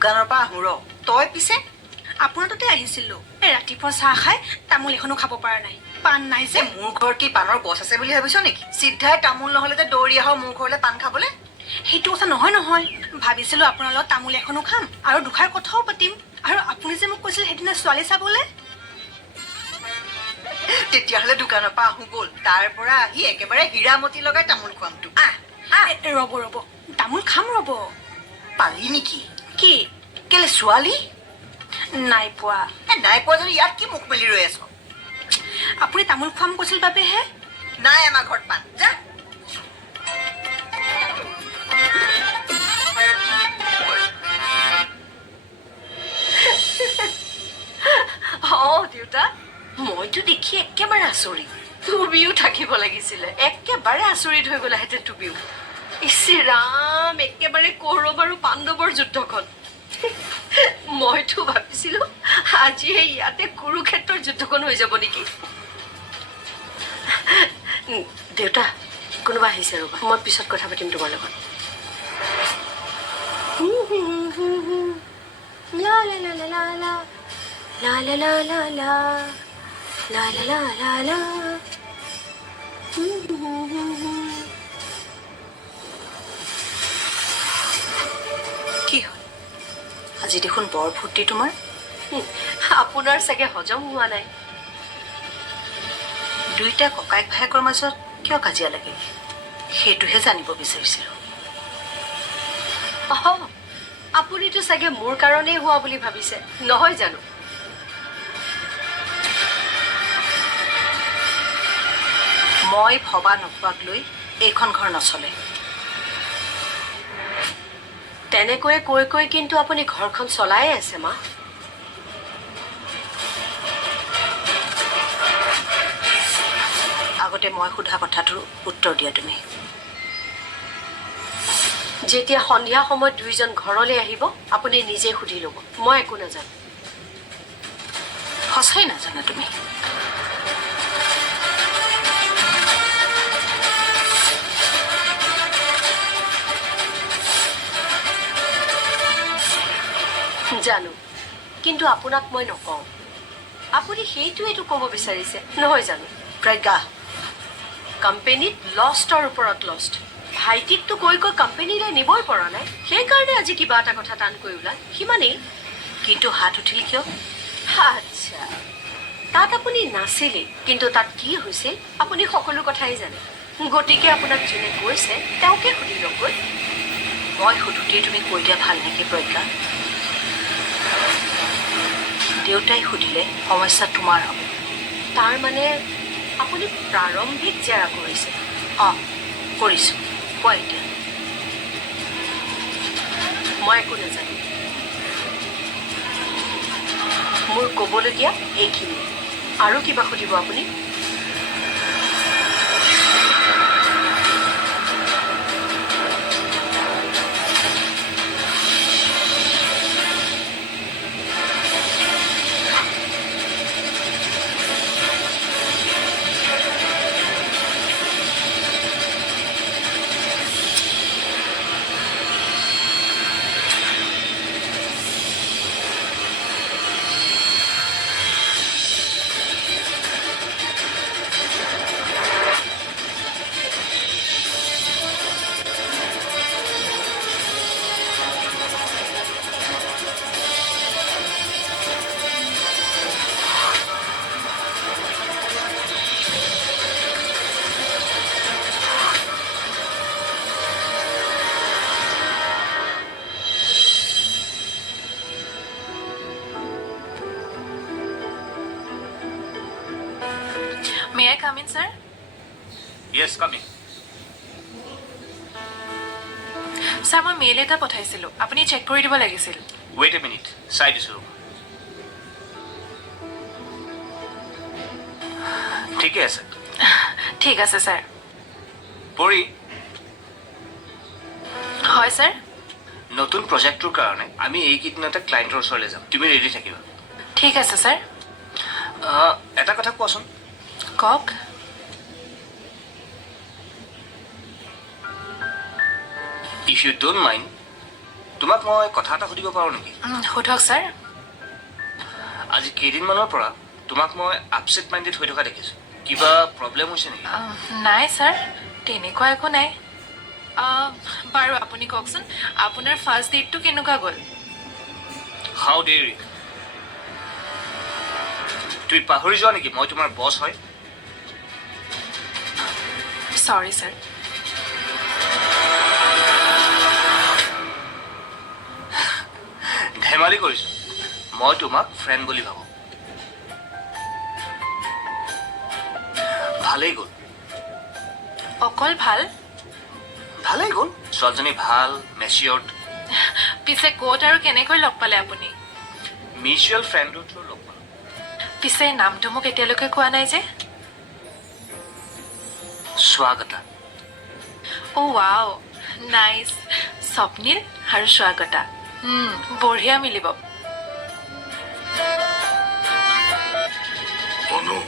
দোকানৰ পৰা আহোঁ ৰ তই পিছে আপোনাৰ তাতে আহিছিলোঁ এই ৰাতিপুৱা চাহ খাই তামোল এখনো খাব পৰা নাই পাণ নাই যে মোৰ ঘৰ কি পাণৰ গছ আছে বুলি ভাবিছ নেকি চিধাই তামোল নহ'লে যে দৌৰি আহ মোৰ ঘৰলৈ পাণ খাবলৈ সেইটো কথা নহয় নহয় ভাবিছিলোঁ আপোনাৰ লগত তামোল এখনো খাম আৰু দুখাৰ কথাও পাতিম আৰু আপুনি যে মোক কৈছিল সেইদিনা ছোৱালী চাবলৈ তেতিয়াহ'লে দোকানৰ পৰা আহোঁ ব'ল তাৰ পৰা আহি একেবাৰে হীৰামতি লগাই তামোল খুৱাম তোক ৰ'ব ৰ'ব তামোল খাম ৰ'ব পালি নেকি কি কেলে ছোৱালী নাই পোৱা নাই পোৱা যদি ইয়াত কি মুখ মেলি ৰৈ আছ আপুনি তামোল খুৱাম কৈছিল বাবেহে নাই আমাৰ ঘৰত পাণ যা দেউতা মইতো দেখি একেবাৰে আচৰিত তুমিও থাকিব লাগিছিলে একেবাৰে আচৰিত হৈ গ'লাহেঁতেন তুমিও ইচি ৰাম একেবাৰে কৌৰৱ আৰু পাণ্ডৱৰ যুদ্ধখন মইতো ভাবিছিলো আজি ইয়াতে কুৰুক্ষেত্ৰৰ যুদ্ধখন হৈ যাব নেকি দেউতা কোনোবা আহিছে ৰ'বা মই পিছত কথা পাতিম তোমাৰ লগত লা লা লা লা লা লা La la la la la la la la la la কি হ'ল আজি দেখোন বৰ ফূৰ্তি তোমাৰ আপোনাৰ চাগে হজম হোৱা নাই দুইটা ককায়েক ভায়েকৰ মাজত কিয় কাজিয়া লাগে সেইটোহে জানিব বিচাৰিছিলোঁ আপুনিতো চাগে মোৰ কাৰণেই হোৱা বুলি ভাবিছে নহয় জানো মই ভবা নোপোৱাক লৈ এইখন ঘৰ নচলে তেনেকৈয়ে কৈ কৈ কিন্তু আপুনি ঘৰখন চলাই আছে মা আগতে মই সোধা কথাটোৰ উত্তৰ দিয়া তুমি যেতিয়া সন্ধিয়া সময়ত দুইজন ঘৰলৈ আহিব আপুনি নিজে সুধি ল'ব মই একো নাজানো সঁচাই নাজানা তুমি জানো কিন্তু আপোনাক মই নকওঁ আপুনি সেইটোৱেইটো ক'ব বিচাৰিছে নহয় জানো প্ৰজ্ঞা কোম্পানীত লষ্টৰ ওপৰত লষ্ট ভাইটিকতো কৈ কৈ কোম্পানীলৈ নিবই পৰা নাই সেইকাৰণে আজি কিবা এটা কথা টানকৈ ওলাল সিমানেই কিন্তু হাত উঠিল কিয় আচ্ছা তাত আপুনি নাছিলেই কিন্তু তাত কি হৈছিল আপুনি সকলো কথাই জানে গতিকে আপোনাক যোনে কৈছে তেওঁকে সুধি লওঁগৈ মই সুধোতেই তুমি কৈ দিয়া ভাল নেকি প্ৰজ্ঞা দেউতাই সুধিলে সমস্যা তোমাৰ হ'ব তাৰ মানে আপুনি প্ৰাৰম্ভিক জেৰা কৰিছে কৰিছোঁ কোৱা এতিয়া মই একো নাজানো মোৰ ক'বলগীয়া এইখিনি আৰু কিবা সুধিব আপুনি May I come in, sir? Yes, coming. Sir, মই মেইল এটা পঠাইছিলোঁ আপুনি চেক কৰি দিব লাগিছিল Wait a minute. Side issue. ঠিকে আছে ঠিক আছে ছাৰ পৰি হয় ছাৰ নতুন প্ৰজেক্টটোৰ কাৰণে আমি এইকেইদিনতে ক্লায়েণ্টৰ ওচৰলৈ যাম তুমি ৰেডি থাকিবা ঠিক আছে ছাৰ এটা কথা কোৱাচোন কওক If you don't mind, তোমাক মই কথা এটা সুধিব পাৰোঁ নেকি? সোধক ছাৰ। আজি কেইদিনমানৰ পৰা তোমাক মই আপছেট মাইণ্ডেড হৈ থকা দেখিছোঁ। কিবা প্ৰব্লেম হৈছে নেকি? নাই ছাৰ, তেনেকুৱা একো নাই। বাৰু আপুনি কওকচোন, আপোনাৰ ফাৰ্ষ্ট ডেটটো কেনেকুৱা গ'ল? হাউ ডেয়াৰ ইউ? তুমি পাহৰি যোৱা নেকি মই তোমাৰ বছ হয়? চৰি ছাৰ। ধেমালি কৰিছোঁ, মই তোমাক ফ্ৰেণ্ড বুলি ভাবোঁ। ভালেই গ'ল। অকল ভাল? ভালেই গ'ল। ছোৱালীজনী ভাল, মেচিয়ৰ্ড। পিছে ক'ত আৰু কেনেকৈ লগ পালে আপুনি? মিউচুৱেল ফ্ৰেণ্ডৰ থ্ৰু লগ পালোঁ। পিছে নামটো মোক এতিয়ালৈকে কোৱা নাই যে? স্বাগতা। অ' ৱাও, নাইচ। স্বপ্নীল আৰু স্বাগতা, বঢ়িয়া মিলিব। অনু,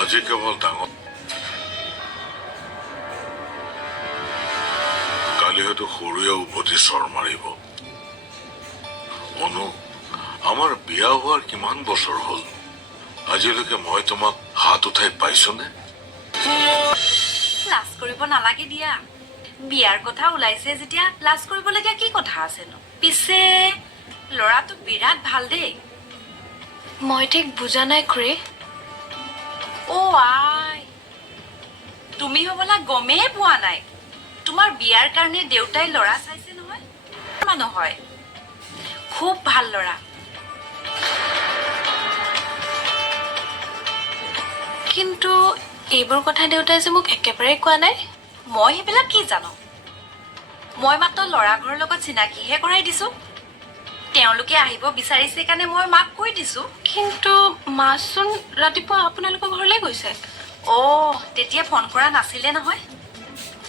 আজি কেৱল ডাঙৰ, কালি হয়তো সৰুৱে উভতি চৰ মাৰিব। অনু, আমাৰ বিয়া হোৱাৰ কিমান বছৰ হ'ল, আজিলৈকে মই তোমাক হাত উঠাই পাইছোনে? লাজ কৰিব নালাগে দিয়া। বিয়াৰ কথা ওলাইছে যেতিয়া লাজ কৰিবলগীয়া কি কথা আছেনো? পিছে ল'ৰাটো বিৰাট ভাল দেই। মই ঠিক বুজা নাই খুৰী। অ' আই, তুমি হ'বলা গমেই পোৱা নাই। তোমাৰ বিয়াৰ কাৰণে দেউতাই ল'ৰা চাইছে নহয়। নহয়, খুব ভাল ল'ৰা। কিন্তু এইবোৰ কথা দেউতাই যে মোক একেবাৰে কোৱা নাই। মই সেইবিলাক কি জানো? মই মাত্ৰ ল'ৰা ঘৰৰ লগত চিনাকিহে কৰাই দিছো। তেওঁলোকে আহিব বিচাৰিছে কাৰণে মই মাক কৈ দিছো। কিন্তু মাচোন ৰাতিপুৱা আপোনালোকৰ ঘৰলৈ গৈছে। অ' তেতিয়া ফোন কৰা নাছিলে নহয়,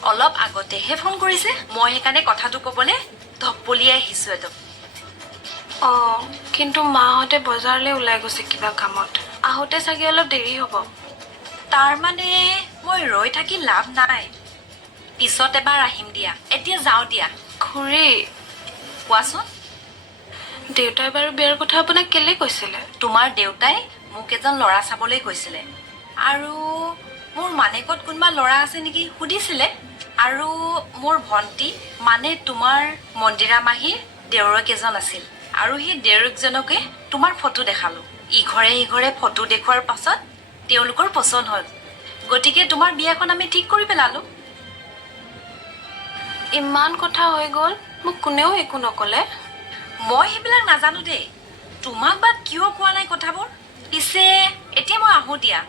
অলপ আগতেহে ফোন কৰিছে। মই সেইকাৰণে কথাটো ক'বলৈ ধপলিয়াই আহিছো একদম। অঁ, কিন্তু মাহঁতে বজাৰলৈ ওলাই গৈছে কিবা কামত। আহোঁতে চাগে অলপ দেৰি হ'ব। তাৰমানে মই ৰৈ থাকি লাভ নাই। পিছত এবাৰ আহিম দিয়া, এতিয়া যাওঁ দিয়া। খুৰী, কোৱাচোন। দেউতাই বাৰু বিয়াৰ কথা আপোনাক কেলে কৈছিলে? তোমাৰ দেউতাই মোক এজন ল'ৰা চাবলৈ কৈছিলে, আৰু মোৰ মানেকত কোনোবা ল'ৰা আছে নেকি সুধিছিলে। আৰু মোৰ ভণ্টি মানে তোমাৰ মন্দিৰা মাহীৰ দেউৰক এজন আছিল, আৰু সেই দেউৰকজনকে তোমাৰ ফটো দেখালো। ইঘৰে সিঘৰে ফটো দেখুৱাৰ পাছত তেওঁলোকৰ পচন্দ হ'ল, গতিকে তোমাৰ বিয়াখন আমি ঠিক কৰি পেলালো। ইমান কথা হৈ গ'ল, মোক কোনেও একো নক'লে। মই সেইবিলাক নাজানো দেই, তোমাক বা কিয় কোৱা নাই কথাবোৰ। পিছে এতিয়া মই আহোঁ দিয়া।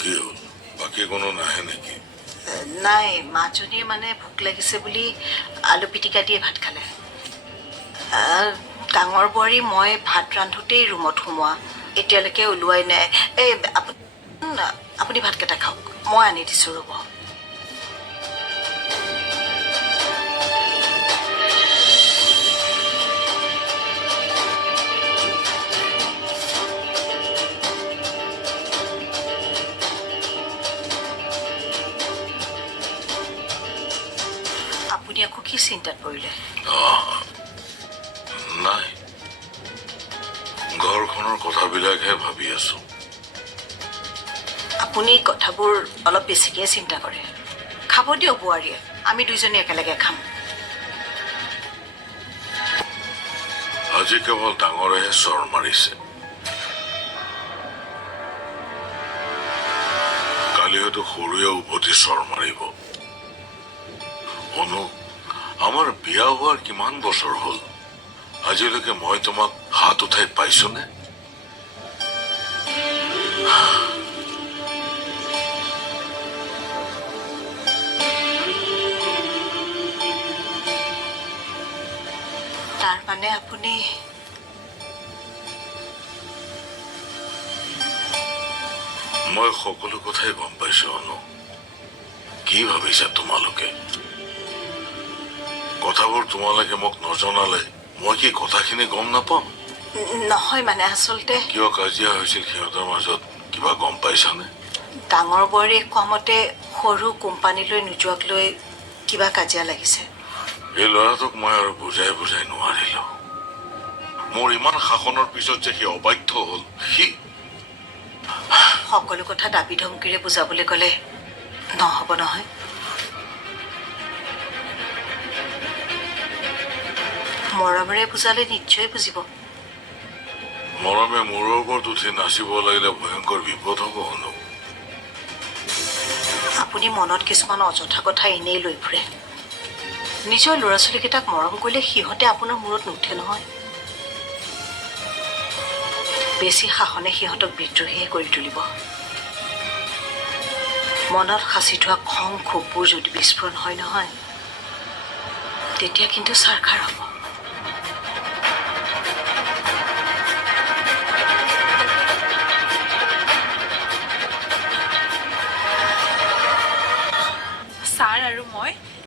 কি হ'ল, বাকী কোনো নাহে নেকি? নাই, মাজনীয়ে মানে ভোক লাগিছে বুলি আলু পিটিকা দিয়ে ভাত খালে। ডাঙৰ বোৱাৰী মই ভাত ৰান্ধোতেই ৰুমত সোমোৱা, এতিয়ালৈকে ওলোৱাই নাই। এই আপুনি ভাতকেইটা খাওক, মই আনি দিছোঁ ৰ'ব। আপুনি আকৌ কি চিন্তাত পৰিলে? নাই, ঘৰখনৰ কথাবিলাকহে ভাবি আছো। আপুনি কথাবোৰ অলপ বেছিকৈ চিন্তা কৰে। খাব দিয়ক বোৱাৰীয়ে, আমি দুইজনী একেলগে খাম। আজি কেৱল ডাঙৰেহে চৰ মাৰিছে, কালি হয়তো সৰুৱে উভতি চৰ মাৰিব। অনু, আমাৰ বিয়া হোৱাৰ কিমান বছৰ হ'ল, আজিলৈকে মই তোমাক হাত উঠাই পাইছোনে? তাৰ মানে আপুনি মই সকলো কথাই গম পাইছো অনু। কি ভাবিছা তোমালোকে? কথাবোৰ তোমালোকে মোক নজনালে মই কি কথাখিনি গম নাপাম? নহয় মানে আচলতে কিয় কাজিয়া হৈছিল সিহঁতৰ মাজত কিবা গম পাইছানে? ডাঙৰ বোৱাৰীয়ে কোৱা মতে সৰু কোম্পানীলৈ নোযোৱাক লৈ কিবা কাজিয়া লাগিছে। এই ল'ৰাটোক মই আৰু বুজাই বুজাই নোৱাৰিলো। মোৰ ইমান শাসনৰ পিছত যে সি অবাধ্য হল। সি সকলো কথা দাবী ধমকিৰে বুজাবলৈ গ'লে নহ'ব নহয়। মৰমেৰে বুজালে নিশ্চয় বুজিব। মৰমে মূৰৰ ওপৰত উঠি নাচিব লাগিলে ভয়ংকৰ বিপদ হ'ব অনু। আপুনি মনত কিছুমান অযথা কথা এনেই লৈ ফুৰে। নিজৰ ল'ৰা ছোৱালীকেইটাক মৰম কৰিলে সিহঁতে আপোনাৰ মূৰত নুঠে নহয়। বেছি শাসনে সিহঁতক বিদ্ৰোহীয়ে কৰি তুলিব। মনত সাঁচি থোৱা খং ক্ষোভবোৰ যদি বিস্ফোৰণ হয় নহয়, তেতিয়া কিন্তু চাৰখাৰ হ'ব। ছাৰ আৰু মই